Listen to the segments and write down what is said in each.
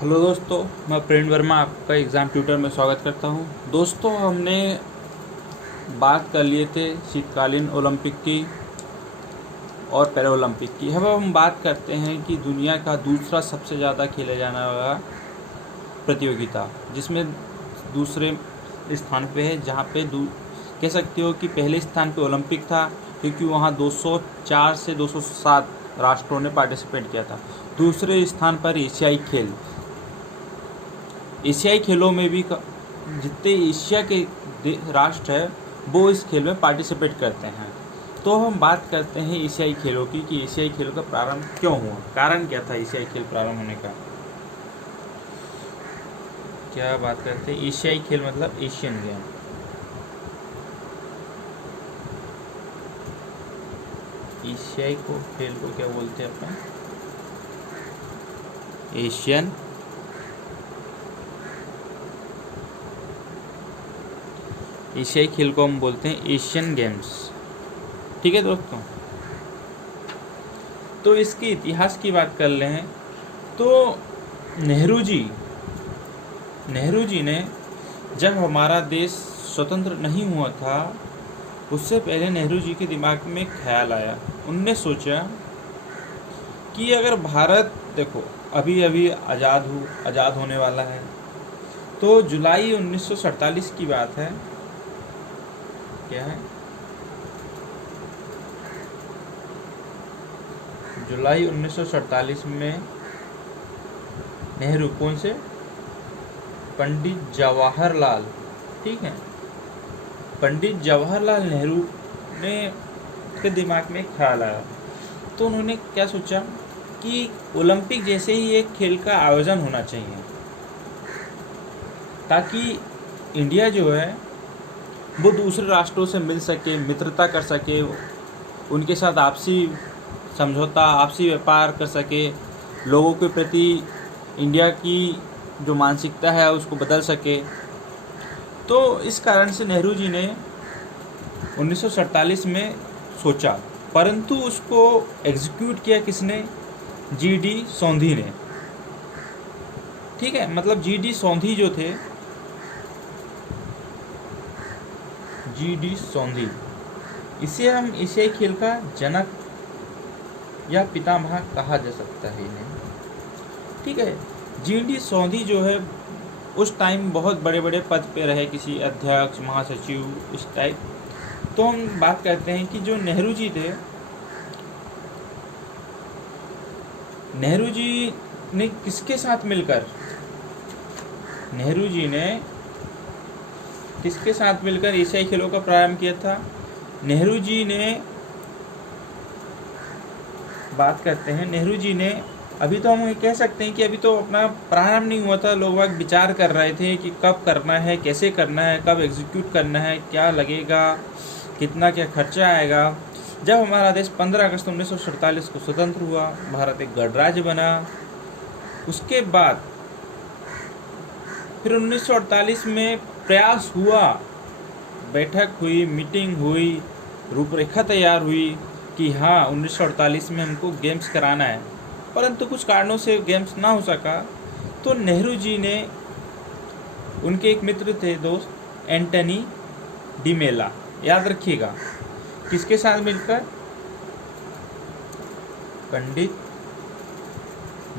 Hello दोस्तों, मैं प्रेम वर्मा आपका एग्ज़ाम ट्यूटर में स्वागत करता हूं। दोस्तों, हमने बात कर लिए थे शीतकालीन ओलंपिक की और पैरा ओलंपिक की। अब हम बात करते हैं कि दुनिया का दूसरा सबसे ज़्यादा खेला जाने वाला प्रतियोगिता, जिसमें दूसरे स्थान पे है, जहां पे कह सकते हो कि पहले स्थान पे ओलंपिक था, क्योंकि वहां 204 से 207 राष्ट्रों ने पार्टिसिपेट किया था। दूसरे स्थान पर एशियाई खेल, एशियाई खेलों में भी जितने एशिया के राष्ट्र है वो इस खेल में पार्टिसिपेट करते हैं। तो हम बात करते हैं एशियाई खेलों की कि एशियाई खेलों का प्रारंभ क्यों हुआ, कारण क्या था एशियाई खेल प्रारंभ होने का। क्या बात करते हैं, एशियाई खेल मतलब एशियन गेम। एशियाई खेल को क्या बोलते हैं अपन? एशियन एशियाई खेल को हम बोलते हैं एशियन गेम्स। ठीक है दोस्तों, तो इसके इतिहास की बात कर ले हैं तो नेहरू जी ने, जब हमारा देश स्वतंत्र नहीं हुआ था, उससे पहले नेहरू जी के दिमाग में ख्याल आया। उनने सोचा कि अगर भारत, देखो अभी अभी आज़ाद होने वाला है, तो जुलाई 1947 की बात है। क्या है? जुलाई 1947 में नेहरू, कौन से? पंडित जवाहरलाल, ठीक है, पंडित जवाहरलाल नेहरू ने के दिमाग में ख्याल आया। तो उन्होंने क्या सोचा कि ओलंपिक जैसे ही एक खेल का आयोजन होना चाहिए, ताकि इंडिया जो है वो दूसरे राष्ट्रों से मिल सके, मित्रता कर सके, उनके साथ आपसी समझौता, आपसी व्यापार कर सके, लोगों के प्रति इंडिया की जो मानसिकता है उसको बदल सके। तो इस कारण से नेहरू जी ने 1947 में सोचा, परंतु उसको एग्जीक्यूट किया किसने? जी.डी. सोंधी ने। ठीक है, मतलब जी.डी. सोंधी जो थे, जी.डी. सोंधी, इसे हम एशियाई खेल का जनक या पितामह कहा जा सकता है इन्हें। ठीक है, जी.डी. सोंधी जो है उस टाइम बहुत बड़े बड़े पद पे रहे, किसी अध्यक्ष, महासचिव, इस टाइप। तो हम बात करते हैं कि जो नेहरू जी थे, नेहरू जी ने किसके साथ मिलकर एशियाई खेलों का प्रारंभ किया था? नेहरू जी ने, बात करते हैं नेहरू जी ने, अभी तो हम कह सकते हैं कि अभी तो अपना प्रारंभ नहीं हुआ था, लोग बाग विचार कर रहे थे कि कब करना है, कैसे करना है, कब एग्जीक्यूट करना है, क्या लगेगा, कितना क्या खर्चा आएगा। जब हमारा देश 15 अगस्त 1947 को स्वतंत्र हुआ, भारत एक गणराज्य बना, उसके बाद फिर 1948 में प्रयास हुआ, बैठक हुई, मीटिंग हुई, रूपरेखा तैयार हुई कि हाँ 1948 में हमको गेम्स कराना है, परंतु कुछ कारणों से गेम्स ना हो सका। तो नेहरू जी ने, उनके एक मित्र थे दोस्त, एंटनी डिमेला, याद रखिएगा, किसके साथ मिलकर? पंडित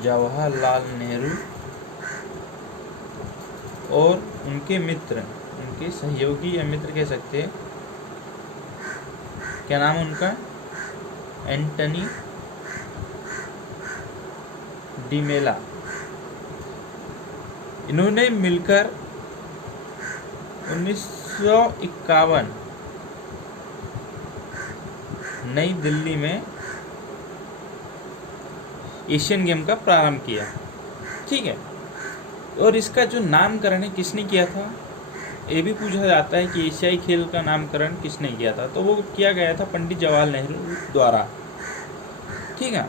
जवाहरलाल नेहरू और उनके मित्र, उनके सहयोगी या मित्र कह सकते हैं, क्या नाम है उनका? एंटनी डिमेला। इन्होंने मिलकर 1951 नई दिल्ली में एशियन गेम का प्रारंभ किया। ठीक है, और इसका जो नामकरण है किसने किया था, ये भी पूछा जाता है कि एशियाई खेल का नामकरण किसने किया था। तो वो किया गया था पंडित जवाहरलाल नेहरू द्वारा। ठीक है,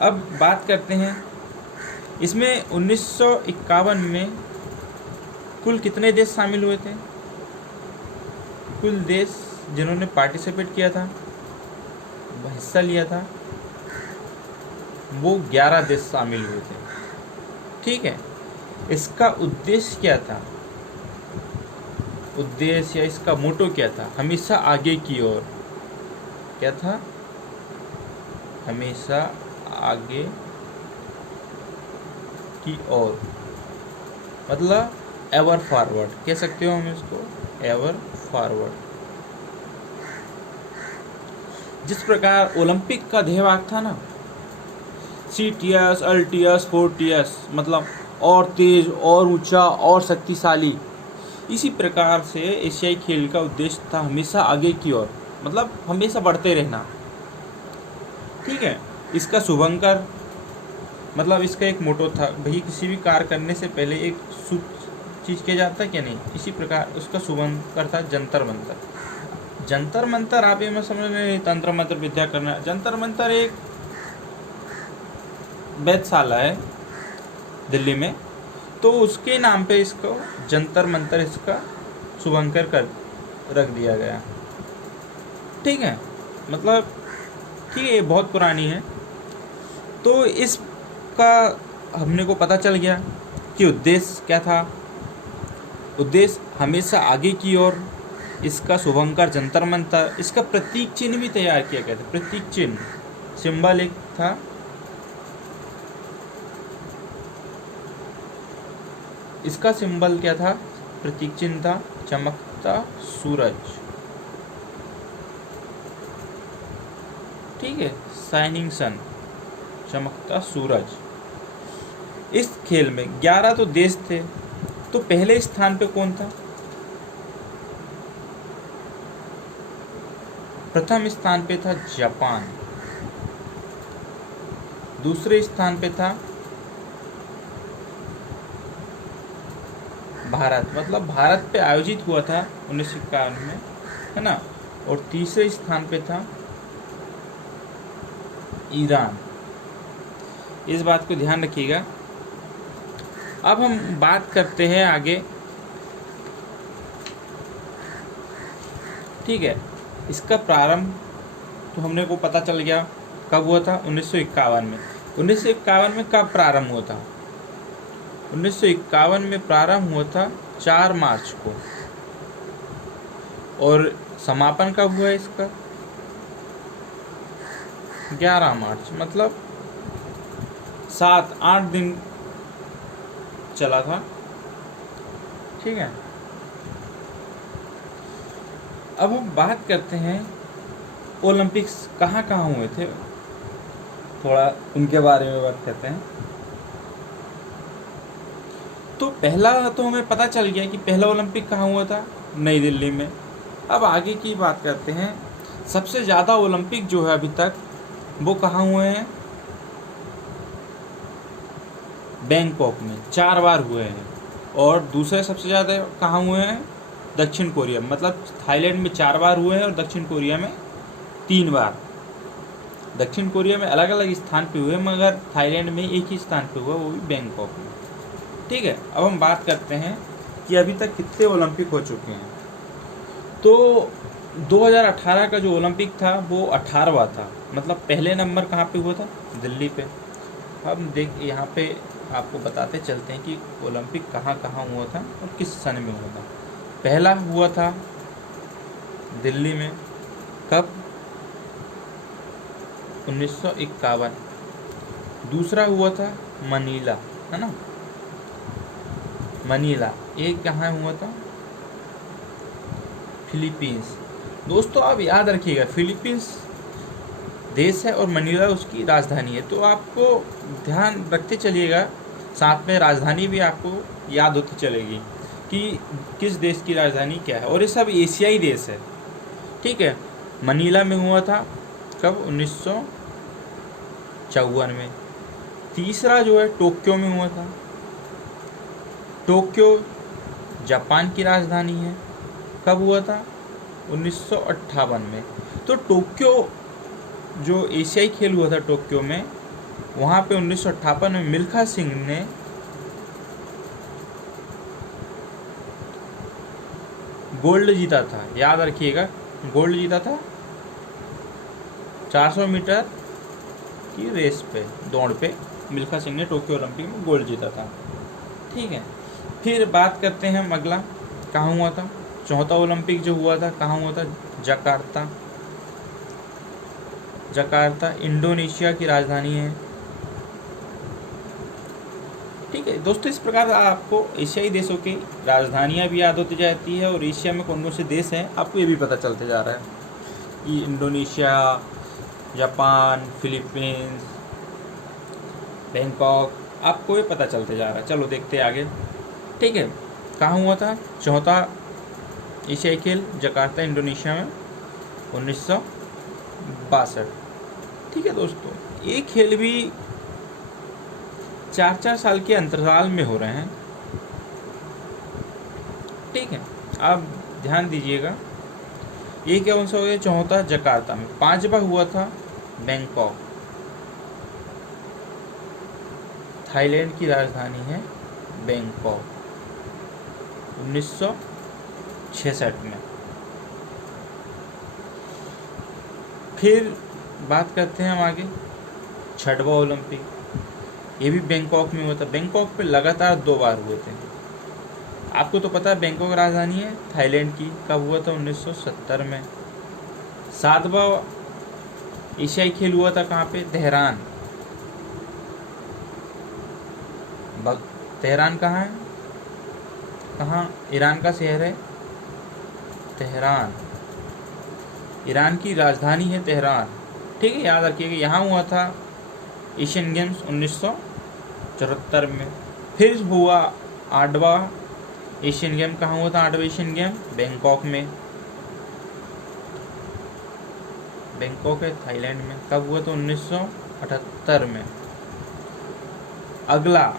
अब बात करते हैं इसमें 1951 में कुल कितने देश शामिल हुए थे? कुल देश जिन्होंने पार्टिसिपेट किया था, हिस्सा लिया था, वो 11 देश शामिल हुए थे। ठीक है। इसका उद्देश्य क्या था, उद्देश्य या इसका मोटो क्या था? हमेशा आगे की ओर। क्या था? हमेशा आगे की ओर, मतलब एवर फॉरवर्ड कह सकते हो हम इसको, एवर फॉरवर्ड। जिस प्रकार ओलंपिक का ध्येय वाक्य था ना, सीटियस अल्टियस फोर्टियस, मतलब और तेज और ऊंचा और शक्तिशाली, इसी प्रकार से एशियाई खेल का उद्देश्य था हमेशा आगे की ओर, मतलब हमेशा बढ़ते रहना। ठीक है। इसका शुभंकर, मतलब इसका एक मोटो था, भाई किसी भी कार्य करने से पहले एक शुभ चीज़ किया जाता है क्या नहीं, इसी प्रकार उसका शुभंकर था जंतर मंतर। जंतर मंतर आप ये मैं समझ रहे, तंत्र मंत्र विद्या करना। जंतर मंतर एक वेधशाला है दिल्ली में, तो उसके नाम पे इसको जंतर मंतर इसका शुभंकर कर रख दिया गया। ठीक है, मतलब ठीक है, ये बहुत पुरानी है। तो इसका हमने को पता चल गया कि उद्देश्य क्या था। उद्देश्य हमेशा आगे की ओर, इसका शुभंकर जंतर मंतर। इसका प्रतीक चिन्ह भी तैयार किया गया था। प्रतीक चिन्ह, सिंबल एक था, इसका सिंबल क्या था, प्रतीक चिन्ह था चमकता सूरज। ठीक है, शाइनिंग सन, चमकता सूरज। इस खेल में 11 तो देश थे, तो पहले स्थान पे कौन था? प्रथम स्थान पे था जापान, दूसरे स्थान पे था भारत, मतलब भारत पे आयोजित हुआ था 1951 में, है ना। और तीसरे स्थान पे था ईरान। इस बात को ध्यान रखिएगा। अब हम बात करते हैं आगे। ठीक है, इसका प्रारंभ तो हमने को पता चल गया कब हुआ था, 1951 में। 1951 में कब प्रारंभ हुआ था? 1951 में प्रारंभ हुआ था 4 मार्च को, और समापन कब हुआ इसका? 11 मार्च, मतलब 7-8 दिन चला था। ठीक है, अब हम बात करते हैं ओलंपिक्स कहाँ कहाँ हुए थे, थोड़ा उनके बारे में बात करते हैं। तो पहला तो हमें पता चल गया कि पहला ओलंपिक कहाँ हुआ था, नई दिल्ली में। अब आगे की बात करते हैं। सबसे ज़्यादा ओलंपिक जो है अभी तक वो कहाँ हुए हैं? बैंकॉक में 4 बार हुए हैं। और दूसरे सबसे ज़्यादा कहाँ हुए हैं? दक्षिण कोरिया, मतलब थाईलैंड में 4 बार हुए हैं और दक्षिण कोरिया में 3 बार। दक्षिण कोरिया में अलग अलग स्थान पे हुए, मगर थाईलैंड में एक ही स्थान पे हुआ, वो भी बैंकॉक में। ठीक है, अब हम बात करते हैं कि अभी तक कितने ओलंपिक हो चुके हैं। तो 2018 का जो ओलंपिक था वो 18वां था, मतलब पहले नंबर कहाँ पे हुआ था? दिल्ली पे। हम देख यहाँ पे आपको बताते चलते हैं कि ओलंपिक कहाँ कहाँ हुआ था और किस सन में हुआ था। पहला हुआ था दिल्ली में, कब? 1951। दूसरा हुआ था मनीला, है ना, मनीला। एक कहाँ हुआ था? फिलीपींस। दोस्तों आप याद रखिएगा, फिलीपींस देश है और मनीला उसकी राजधानी है, तो आपको ध्यान रखते चलिएगा, साथ में राजधानी भी आपको याद होती चलेगी कि किस देश की राजधानी क्या है। और ये सब एशियाई देश है। ठीक है, मनीला में हुआ था कब? 1954 में। तीसरा जो है टोक्यो में हुआ था। टोक्यो जापान की राजधानी है, कब हुआ था? 1958 में। तो टोक्यो जो एशियाई खेल हुआ था टोक्यो में, वहाँ पे 1958 में मिल्खा सिंह ने गोल्ड जीता था। याद रखिएगा, गोल्ड जीता था 400 मीटर की रेस पे, दौड़ पे मिल्खा सिंह ने टोक्यो ओलंपिक में गोल्ड जीता था। ठीक है, फिर बात करते हैं हम अगला, कहाँ हुआ था चौथा ओलंपिक जो हुआ था, कहाँ हुआ था? जकार्ता। जकार्ता इंडोनेशिया की राजधानी है। ठीक है दोस्तों, इस प्रकार आपको एशियाई देशों की राजधानियाँ भी याद होती जाती है और एशिया में कौन कौन से देश हैं आपको ये भी पता चलते जा रहा है कि इंडोनेशिया, जापान, फिलीपींस, बैंकॉक, आपको ये पता चलते जा रहा है। चलो देखते हैं आगे। ठीक है, कहाँ हुआ था चौथा एशियाई खेल? जकार्ता इंडोनेशिया में 1962। ठीक है दोस्तों, ये खेल भी 4-4 साल के अंतराल में हो रहे हैं। ठीक है, आप ध्यान दीजिएगा। ये क्या कौन सा हो गया? चौथा जकार्ता में। 5वां हुआ था बैंकॉक, थाईलैंड की राजधानी है बैंकॉक, 1966 में। फिर बात करते हैं हम आगे, 6वां ओलंपिक, ये भी बैंकॉक में हुआ था। बैंकॉक पे लगातार 2 बार हुए थे। आपको तो पता है बैंकॉक राजधानी है थाईलैंड की। कब हुआ था? 1970 में। 7वां एशियाई खेल हुआ था कहाँ पे? तेहरान। तेहरान कहाँ है? कहाँ? ईरान का शहर है तेहरान, ईरान की राजधानी है तेहरान। ठीक है, याद रखिएगा। यहाँ हुआ था एशियन गेम्स 1974 में। फिर हुआ 8वां एशियन गेम। कहाँ हुआ था 8वां एशियन गेम? बैंकॉक में। बैंकॉक है थाईलैंड में। कब हुआ था? 1978 में। अगला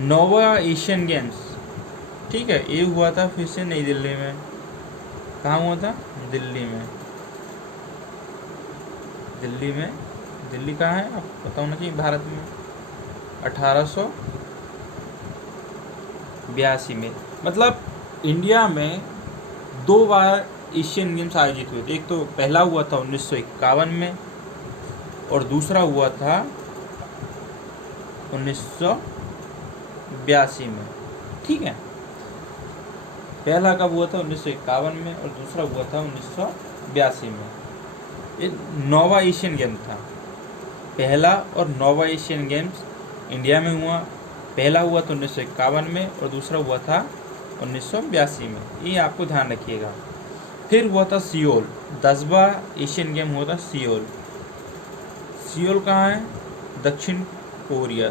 9वां एशियन गेम्स, ठीक है, ये हुआ था फिर से नई दिल्ली में। कहाँ हुआ था? दिल्ली में। दिल्ली में, दिल्ली कहाँ है आपको पता होना चाहिए, भारत में। 1882 में। मतलब इंडिया में 2 बार एशियन गेम्स आयोजित हुए थे। एक तो पहला हुआ था 1951 में और दूसरा हुआ था 1982 में। ठीक है, पहला कब हुआ था? 1951 में और दूसरा हुआ था 1982 में। ये 9वां एशियन गेम था। पहला और 9वां एशियन गेम्स इंडिया में हुआ। पहला हुआ था 1951 में और दूसरा हुआ था 1982 में। ये आपको ध्यान रखिएगा। फिर हुआ था सियोल, 10वां एशियन गेम हुआ था सियोल। सियोल कहाँ है? दक्षिण कोरिया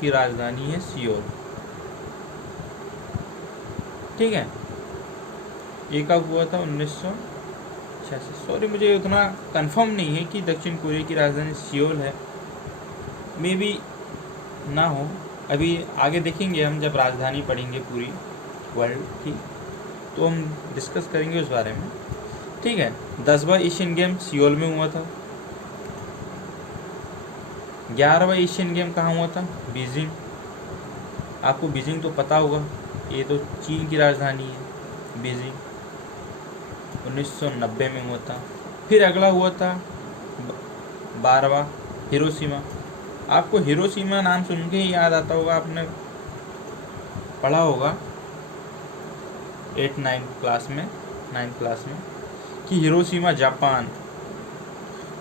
की राजधानी है सियोल। ठीक है, ये कब हुआ था? 1986। सॉरी, मुझे उतना कंफर्म नहीं है कि दक्षिण कोरिया की राजधानी सियोल है, मे बी ना हो। अभी आगे देखेंगे हम, जब राजधानी पढ़ेंगे पूरी वर्ल्ड की तो हम डिस्कस करेंगे उस बारे में। ठीक है, 10वां एशियन गेम सियोल में हुआ था। 11वां एशियन गेम कहाँ हुआ था? बीजिंग। आपको बीजिंग तो पता होगा, ये तो चीन की राजधानी है बीजिंग। 1990 में हुआ था। फिर अगला हुआ था 12वां हिरोशिमा। आपको हिरोशिमा नाम सुन के ही याद आता होगा, आपने पढ़ा होगा 9th क्लास में कि हिरोशिमा जापान।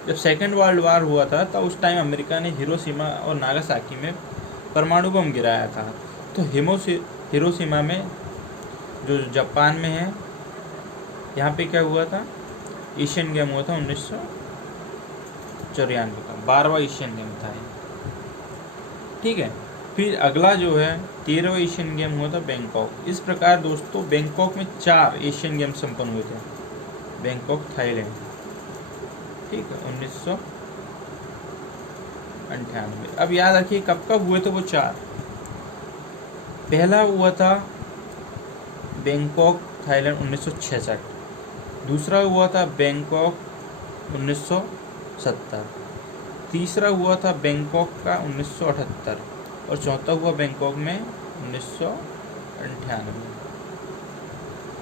जब सेकेंड वर्ल्ड वार हुआ था तब उस टाइम अमेरिका ने हिरोशिमा और नागासाकी में परमाणु बम गिराया था। तो हिरोशिमा में जो जापान में है, यहाँ पे क्या हुआ था? एशियन गेम हुआ था 1994 का, 12वां एशियन गेम था ये। ठीक है, फिर अगला जो है 13वां एशियन गेम हुआ था बैंकॉक। इस प्रकार दोस्तों बैंकॉक में 4 एशियन गेम संपन्न हुए थे। बैंकॉक थाईलैंड, ठीक है, 1998। अब याद रखिए कब कब हुए थे वो 4। पहला हुआ था बैंकॉक थाईलैंड 1966। दूसरा हुआ था बैंकॉक 1970। तीसरा हुआ था बैंकॉक का 1978 और चौथा हुआ बैंकॉक में 1998।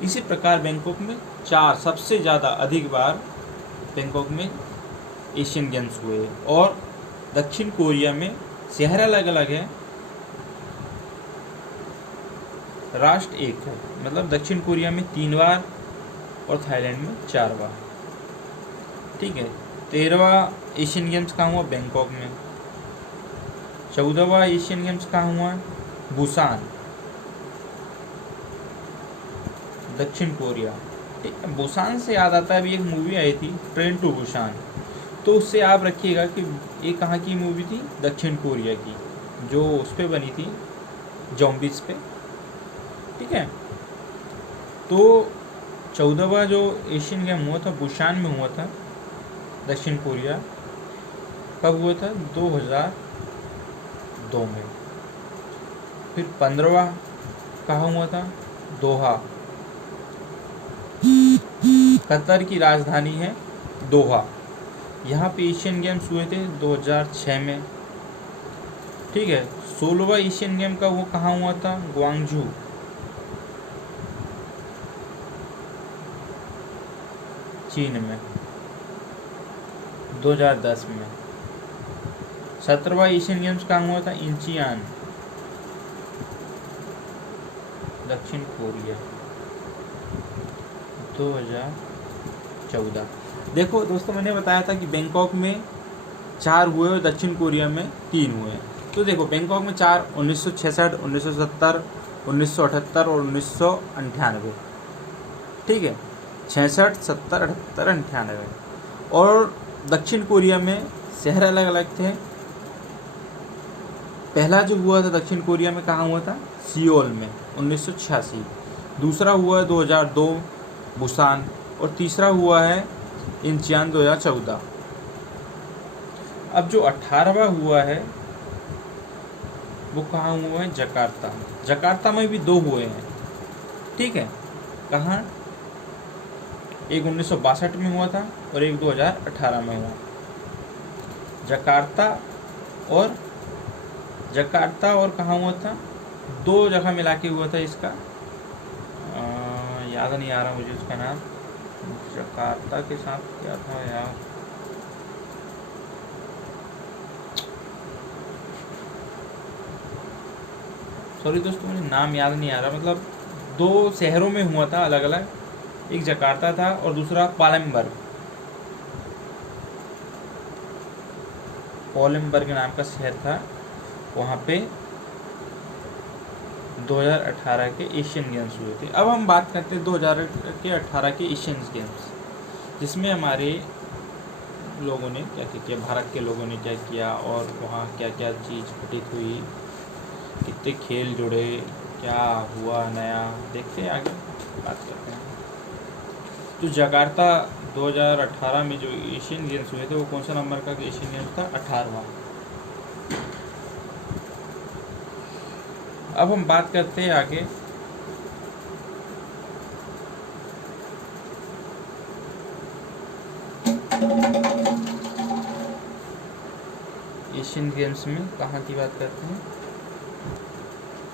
इसी प्रकार बैंकॉक में 4 सबसे ज़्यादा अधिक बार बैंकॉक में एशियन गेम्स हुए और दक्षिण कोरिया में शहर अलग अलग है, राष्ट्र एक है। मतलब दक्षिण कोरिया में 3 बार और थाईलैंड में 4 बार। ठीक है। 13वां एशियन गेम्स कहाँ हुआ? बैंकॉक में। 14वां एशियन गेम्स कहाँ हुआ? बुसान, दक्षिण कोरिया। ठीक है। बुसान से याद आता है, अभी एक मूवी आई थी ट्रेन टू बुसान, तो उससे आप रखिएगा कि ये कहाँ की मूवी थी? दक्षिण कोरिया की, जो उस पर बनी थी, जॉम्बिस पे। ठीक है। तो 14वां जो एशियन गेम हुआ था बुसान में हुआ था, दक्षिण कोरिया। कब हुआ था? 2002 में। फिर 15वां कहाँ हुआ था? दोहा, कतर की राजधानी है दोहा। यहाँ पे एशियन गेम्स हुए थे 2006 में। ठीक है। 16वां एशियन गेम का वो कहाँ हुआ था? ग्वांगझू, चीन में, 2010 में। 17वां एशियन गेम्स कहाँ हुआ था? इंचियान, दक्षिण कोरिया, 2014। देखो दोस्तों, मैंने बताया था कि बैंकॉक में 4 हुए और दक्षिण कोरिया में 3 हुए। तो देखो, बैंकॉक में 4 1966, 1970, 1978 और 1998। ठीक है। 66, 70, 78, 98। और दक्षिण कोरिया में शहर अलग अलग थे। पहला जो हुआ था दक्षिण कोरिया में कहाँ हुआ था? सियोल में, 1986। दूसरा हुआ है 2002 बुसान, और तीसरा हुआ है इंचियान 2014। अब जो 18वां हुआ है वो कहाँ हुआ है? जकार्ता। जकार्ता में भी 2 हुए हैं। ठीक है। कहाँ? एक 1962 में हुआ था और एक 2018 में हुआ। जकार्ता और कहाँ हुआ था? 2 जगह मिला के हुआ था इसका। याद नहीं आ रहा मुझे उसका नाम। जकार्ता के साथ क्या था यार? सॉरी दोस्तों, मुझे नाम याद नहीं आ रहा। मतलब 2 शहरों में हुआ था अलग अलग। एक जकार्ता था और दूसरा पालेमबर्ग नाम का शहर था। वहाँ पे 2018 के एशियन गेम्स हुए थे। अब हम बात करते हैं 2018 के एशियन गेम्स, जिसमें हमारे लोगों ने क्या क्या किया, भारत के लोगों ने क्या किया, और वहाँ क्या क्या चीज़ घटित हुई, कितने खेल जुड़े, क्या हुआ नया, देखते हैं आगे बात करते हैं। तो जकार्ता 2018 में जो एशियन गेम्स हुए थे वो कौन सा नंबर का एशियन गेम्स था? 18वां। अब हम बात करते हैं आगे एशियन गेम्स में कहाँ की बात करते हैं?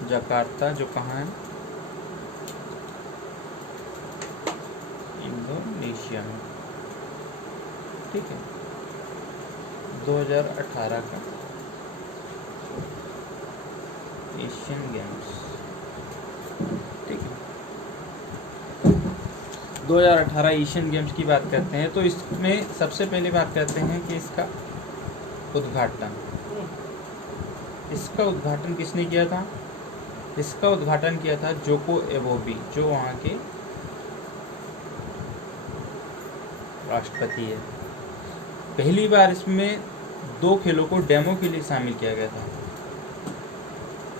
जकार्ता जो कहाँ है? इंडोनेशिया में। ठीक है। 2018 का एशियन गेम्स। ठीक है। 2018 एशियन गेम्स की बात करते हैं तो इसमें सबसे पहले बात करते हैं कि इसका उद्घाटन किसने किया था? इसका उद्घाटन किया था जोको एबोबी, जो वहाँ के राष्ट्रपति है। पहली बार इसमें 2 खेलों को डेमो के लिए शामिल किया गया था।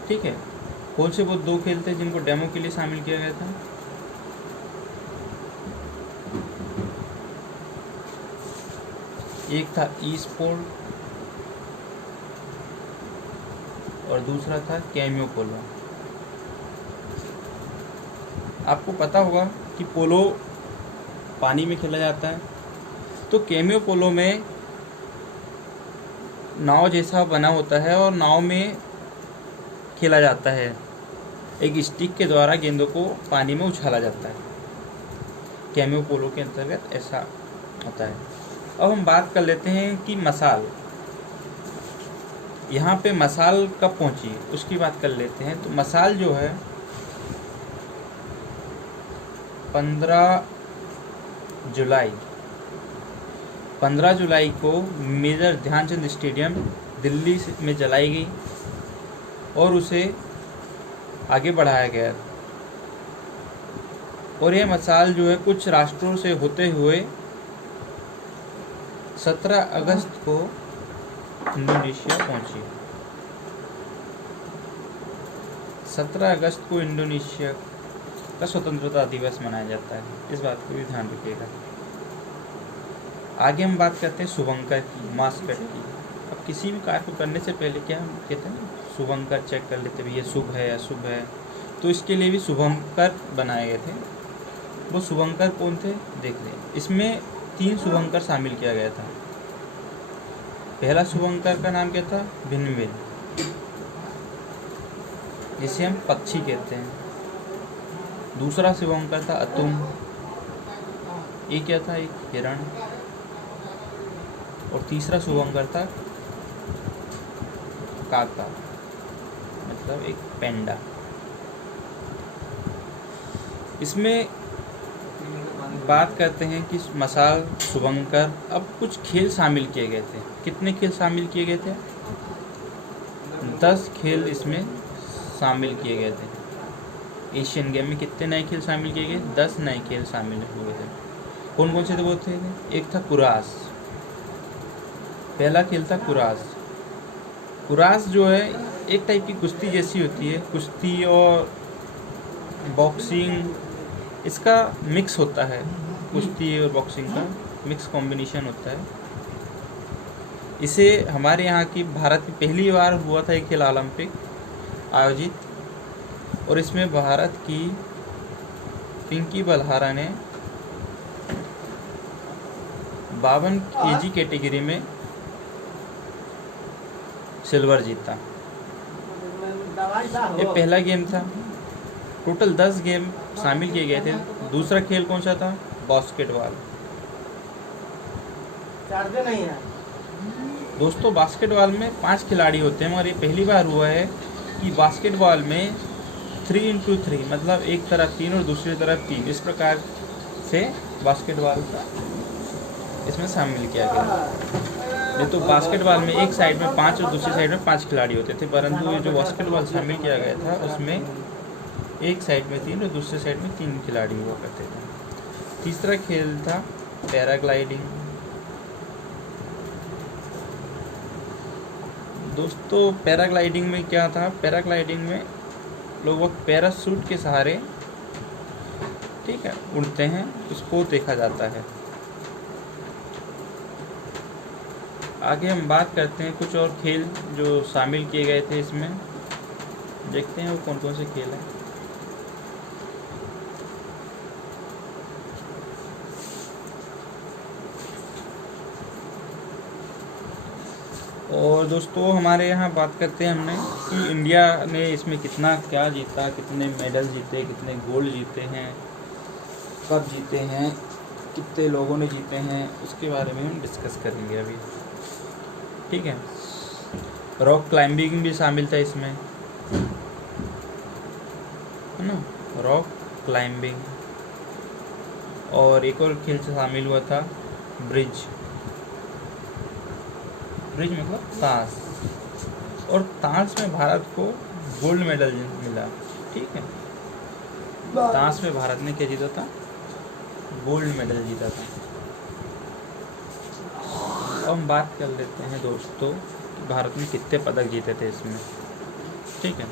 ठीक है। कौन से वो 2 खेल थे जिनको डेमो के लिए शामिल किया गया था? एक था ई स्पोर्ट और दूसरा था कैमियो पोलो। आपको पता होगा कि पोलो पानी में खेला जाता है, तो कैमियो पोलो में नाव जैसा बना होता है और नाव में खेला जाता है। एक स्टिक के द्वारा गेंदों को पानी में उछाला जाता है। कैमियो पोलो के अंतर्गत ऐसा होता है। अब हम बात कर लेते हैं कि मसाल। यहाँ पे मसाल कब पहुँची उसकी बात कर लेते हैं। तो मसाल जो है 15 जुलाई को मेजर ध्यानचंद स्टेडियम दिल्ली में जलाई गई और उसे आगे बढ़ाया गया। और यह मसाल जो है कुछ राष्ट्रों से होते हुए 17 अगस्त को इंडोनेशिया पहुंची। 17 अगस्त को इंडोनेशिया का स्वतंत्रता दिवस मनाया जाता है, इस बात को भी ध्यान रखिएगा। आगे हम बात करते हैं शुभंकर की, मास्कट की। अब किसी भी कार्य को करने से पहले क्या हम कहते हैं, शुभंकर चेक कर लेते हैं, ये शुभ है अशुभ है। तो इसके लिए भी शुभंकर बनाए गए थे। वो शुभंकर कौन थे देख लें। इसमें 3 शुभंकर शामिल किया गया था। पहला शुभंकर का नाम क्या था, भिन्नभिन्न, जिसे हम पक्षी कहते हैं। दूसरा शुभंकर था अतुम, ये क्या था, एक हिरण। और तीसरा शुभंकर था काका, मतलब एक पेंडा। इसमें बात करते हैं कि मसाल, शुभंकर, अब कुछ खेल शामिल किए गए थे। कितने खेल शामिल किए गए थे, 10 खेल इसमें शामिल किए गए थे। एशियन गेम में कितने नए खेल शामिल किए गए, 10 नए खेल शामिल हुए थे। कौन कौन से थे वो थे, एक था कुरास, पहला खेल था कुरास। कुरास जो है एक टाइप की कुश्ती जैसी होती है, कुश्ती और बॉक्सिंग इसका मिक्स होता है, कुश्ती और बॉक्सिंग का मिक्स कॉम्बिनेशन होता है। इसे हमारे यहाँ की भारत में पहली बार हुआ था एक खेल ओलंपिक आयोजित, और इसमें भारत की पिंकी बलहारा ने 52 kg कैटेगरी में सिल्वर जीता। ये पहला गेम था। टोटल 10 गेम शामिल किए गए थे। दूसरा खेल कौन सा था, बास्केटबॉल। दोस्तों बास्केटबॉल में 5 खिलाड़ी होते हैं, मगर ये पहली बार हुआ है कि बास्केटबॉल में 3x3 मतलब एक तरफ 3 और दूसरी तरफ 3, इस प्रकार से बास्केटबॉल का इसमें शामिल किया गया। नहीं तो बास्केटबॉल में एक साइड में 5 और दूसरी साइड में 5 खिलाड़ी होते थे, परंतु ये जो बास्केटबॉल शामिल किया गया था उसमें एक साइड में 3 और दूसरे साइड में 3 खिलाड़ी हुआ करते थे। तीसरा खेल था पैराग्लाइडिंग। दोस्तों पैराग्लाइडिंग में क्या था, पैराग्लाइडिंग में लोग पैराशूट के सहारे, ठीक है, उड़ते हैं, उसको देखा जाता है। आगे हम बात करते हैं कुछ और खेल जो शामिल किए गए थे इसमें, देखते हैं वो कौन कौन से खेल हैं। और दोस्तों हमारे यहाँ बात करते हैं हमने कि इंडिया ने इसमें कितना क्या जीता, कितने मेडल जीते, कितने गोल्ड जीते हैं, कब जीते हैं, कितने लोगों ने जीते हैं, उसके बारे में हम डिस्कस करेंगे अभी, ठीक है। रॉक क्लाइंबिंग भी शामिल था इसमें, है ना, रॉक क्लाइंबिंग। और एक और खेल से शामिल हुआ था ब्रिज। ब्रिज मतलब ताश, और ताश में भारत को गोल्ड मेडल मिला, ठीक है। ताश में भारत ने क्या जीता था, गोल्ड मेडल जीता था। अब हम बात कर लेते हैं दोस्तों कि भारत ने कितने पदक जीते थे इसमें, ठीक है।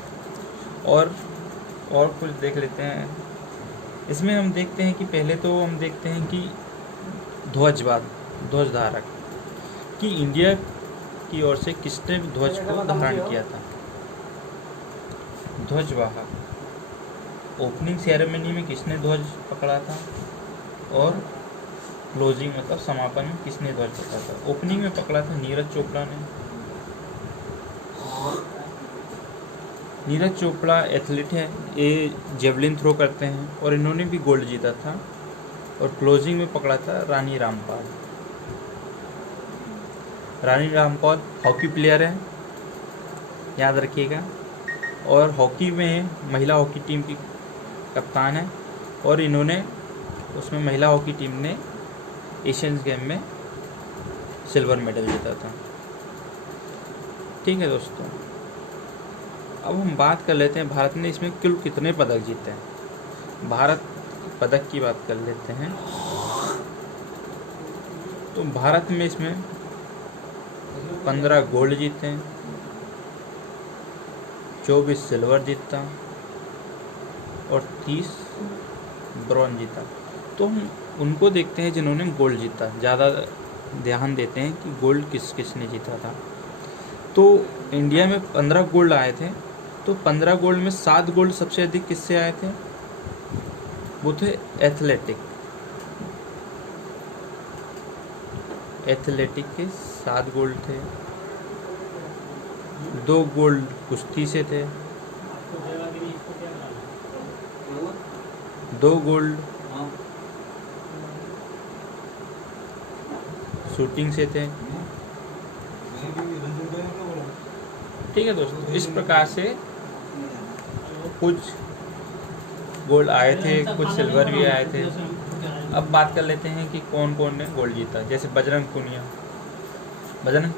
और कुछ देख लेते हैं इसमें। हम देखते हैं कि पहले तो हम देखते हैं कि ध्वजधारक कि इंडिया की ओर से किसने ध्वज को धारण किया था, ध्वजवाहक। ओपनिंग सेरेमनी में किसने ध्वज पकड़ा था, और क्लोजिंग मतलब समापन में किसने ध्वज पकड़ा था। ओपनिंग में पकड़ा था नीरज चोपड़ा ने। नीरज चोपड़ा एथलीट है, ये जेवलिन थ्रो करते हैं, और इन्होंने भी गोल्ड जीता था। और क्लोजिंग में पकड़ा था रानी रामपाल। रानी रामपाल हॉकी प्लेयर है, याद रखिएगा। और हॉकी में महिला हॉकी टीम की कप्तान है और इन्होंने उसमें महिला हॉकी टीम ने एशियन गेम में सिल्वर मेडल जीता था। ठीक है दोस्तों, अब हम बात कर लेते हैं भारत ने इसमें कुल कितने पदक जीते हैं। भारत पदक की बात कर लेते हैं तो भारत में इसमें 15 गोल्ड जीते हैं, 24 सिल्वर जीता और 30 ब्रॉन्ज जीता। तो हम उनको देखते हैं जिन्होंने गोल्ड जीता, ज़्यादा ध्यान देते हैं कि गोल्ड किस किस ने जीता था। तो इंडिया में 15 गोल्ड आए थे, तो 15 गोल्ड में 7 गोल्ड सबसे अधिक किससे आए थे, वो थे एथलेटिक के 7 गोल्ड थे, 2 गोल्ड कुश्ती से थे, 2 गोल्ड शूटिंग से थे। ठीक है दोस्तों, इस प्रकार से कुछ गोल्ड आए थे, कुछ सिल्वर भी आए थे। अब बात कर लेते हैं कि कौन कौन ने गोल्ड जीता। जैसे बजरंग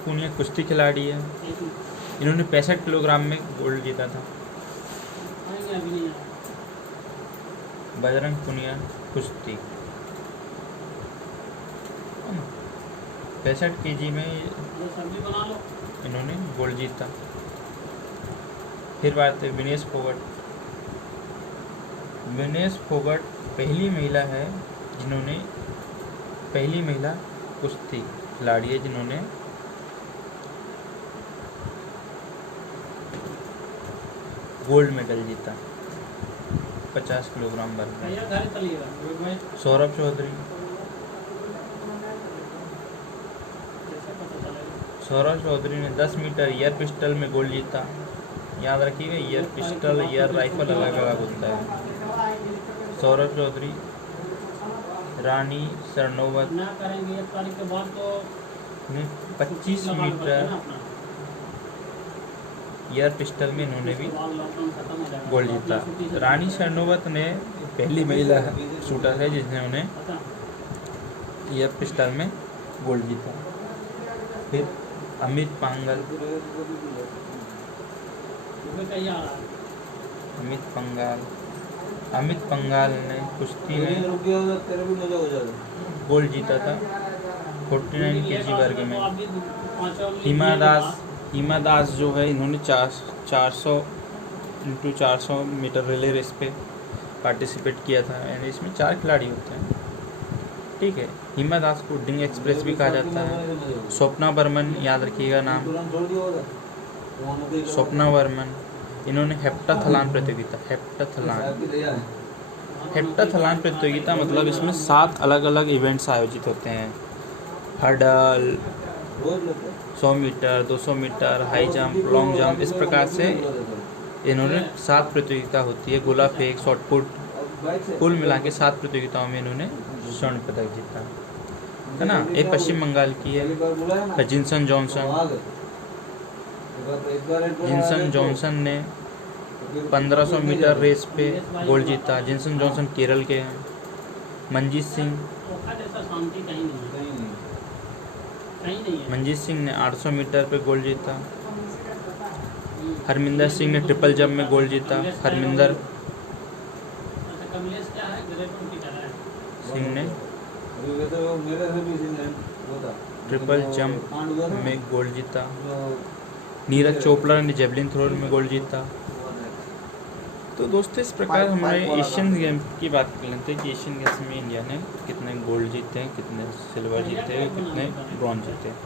पूनिया कुश्ती खिलाड़ी है, इन्होंने 65 किलोग्राम में गोल्ड जीता था। बजरंग पूनिया कुश्ती 65 kg में इन्होंने गोल्ड जीता। फिर बात है विनेश फोगट पहली महिला कुश्ती खिलाड़ी है जिन्होंने गोल्ड मेडल जीता 50 किलोग्राम वर्ग में। सौरभ चौधरी ने 10 मीटर एयर पिस्टल में गोल्ड जीता। याद रखिएगा, एयर पिस्टल एयर राइफल अलग अलग होता है। सौरभ चौधरी। रानी सरनोबत ने 25 मीटर एयर पिस्टल में इन्होंने भी गोल्ड जीता। रानी सरनोबत ने पहली महिला शूटर है जिसने उन्हें एयर पिस्टल में गोल्ड जीता। फिर अमित पंगाल ने कुश्ती में गोल्ड जीता था 49 kg वर्ग में। हिमा दास जो है, इन्होंने 400 × 400 मीटर रिले रेस पे पार्टिसिपेट किया था। यानी इसमें 4 खिलाड़ी होते हैं। ठीक है, हिमा दास को डिंग एक्सप्रेस भी कहा जाता है। स्वप्ना बर्मन, याद रखिएगा नाम, स्वप्ना बर्मन, इन्होंने हेप्टाथलन प्रतियोगिता मतलब इसमें 7 अलग अलग इवेंट्स आयोजित होते हैं। Hurdle, 100 metre, 200 metre, high jump, long jump, इस प्रकार से इन्होंने 7 प्रतियोगिता होती है। गोला फेंक, शॉटपुट, कुल मिला के 7 प्रतियोगिताओं में इन्होंने स्वर्ण पदक जीता है ना। एक पश्चिम बंगाल की है जिनसन जॉनसन ने 1500 मीटर रेस पे गोल्ड जीता। जिनसन जॉनसन केरल के हैं। मंजीत सिंह ने 800 मीटर पे गोल्ड जीता। हरमिंदर सिंह ने ट्रिपल जंप में गोल्ड जीता। हरमिंदर सिंह ने ट्रिपल जंप में गोल्ड जीता। नीरज चोपड़ा ने जेवलिन थ्रो में गोल्ड जीता। तो दोस्तों, इस प्रकार हमारे एशियन गेम्स की बात कर लेते हैं कि एशियन गेम्स में इंडिया ने कितने गोल्ड जीते हैं, कितने सिल्वर जीते हैं, कितने ब्रॉन्ज जीते हैं।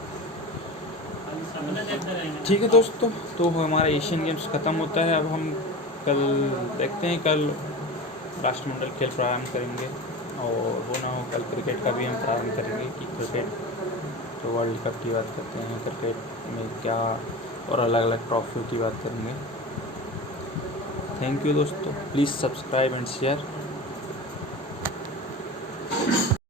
ठीक है दोस्तों, तो हमारा एशियन गेम्स ख़त्म होता है। अब हम कल देखते हैं, कल राष्ट्रमंडल खेल प्रारंभ करेंगे और वो ना हो कल क्रिकेट का भी हम प्रारंभ करेंगे कि क्रिकेट जो वर्ल्ड कप की बात करते हैं, क्रिकेट में क्या और अलग अलग ट्रॉफियों की बात करेंगे। थैंक यू दोस्तों, प्लीज़ सब्सक्राइब एंड शेयर।